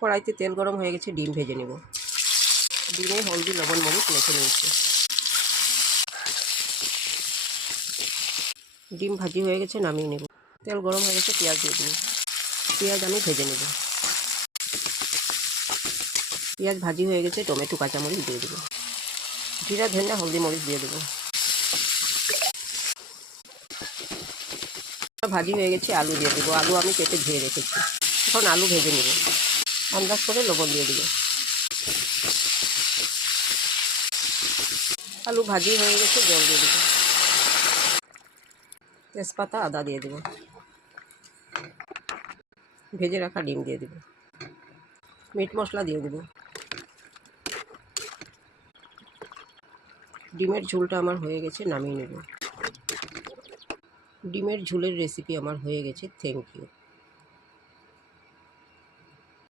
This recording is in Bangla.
কড়াইতে তেল গরম হয়ে গেছে, ডিম ভেজে নেব। ডিমে হলদি লবণ মরিচ মেখে নিয়েছি। ডিম ভাজি হয়ে গেছে, নামিয়ে নেব। তেল গরম হয়ে গেছে, পেঁয়াজ দিয়ে দেব। পেঁয়াজ আমি ভেজে নেব। পেঁয়াজ ভাজি হয়ে গেছে, টমেটো কাঁচামরিচ দিয়ে দেবো। জিরা ধনিয়া হলদি মরিচ দিয়ে দেবো। ভাজি হয়ে গেছে, আলু দিয়ে দেবো। আলু আমি কেটে ধুয়ে রেখেছি। এখন আলু ভেজে নেব। আন্দাজ করে লবণ দিয়ে দেবো। আলু ভাজি হয়ে গেছে, জল দিয়ে দেবো। তেজপাতা আদা দিয়ে দেবো। ভেজে রাখা ডিম দিয়ে দেবো। মিট মশলা দিয়ে দেবো। ডিমের ঝোলটা আমার হয়ে গেছে, নামিয়ে নেব। ডিমের ঝোলের রেসিপি আমার হয়ে গেছে। Thank you.